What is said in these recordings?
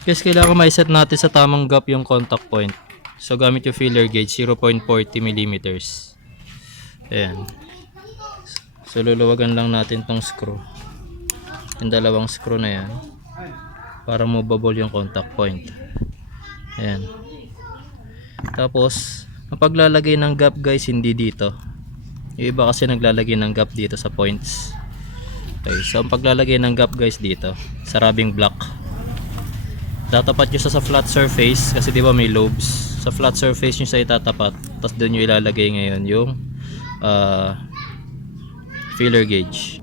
Guys, kailangan ma-set natin sa tamang gap yung contact point. So gamit yung feeler gauge 0.40 mm. Ayan. So luluwagan lang natin tong screw. Yung dalawang screw na yan para movable yung contact point. Ayan. Tapos ang paglalagay ng gap guys, hindi dito. Yung iba kasi naglalagay ng gap dito sa points. Okay, so ang paglalagay ng gap guys dito sa rubbing block. Tatapat nyo sa flat surface kasi di ba may lobes. Sa flat surface nyo sa itatapat, tapos doon nyo ilalagay ngayon yung feeler gauge.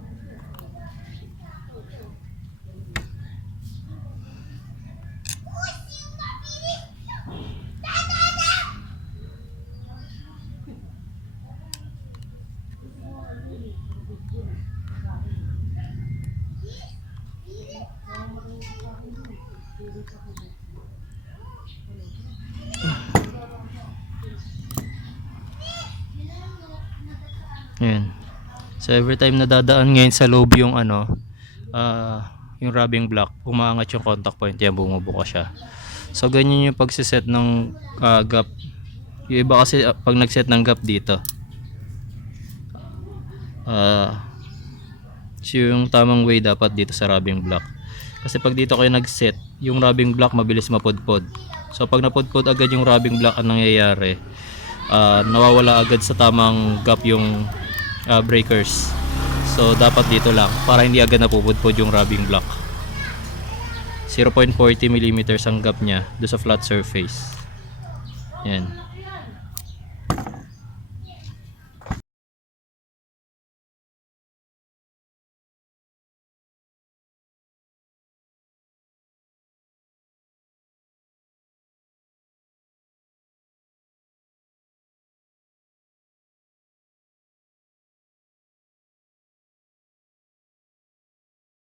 Ayan. So every time na dadaan ngayon sa loob yung yung rubbing block, umaangat yung contact point, yan bumubuka siya. So ganyan yung pagsiset ng gap. Yung iba kasi pag nagset ng gap dito, so yung tamang way dapat dito sa rubbing block. Kasi pag dito kayo nagset, yung rubbing block mabilis mapudpod. So pag napudpod agad yung rubbing block, ang nangyayari, nawawala agad sa tamang gap yung breakers. So dapat dito lang para hindi agad napupudpod yung rubbing block. 0.40 mm ang gap niya do sa flat surface. Yan.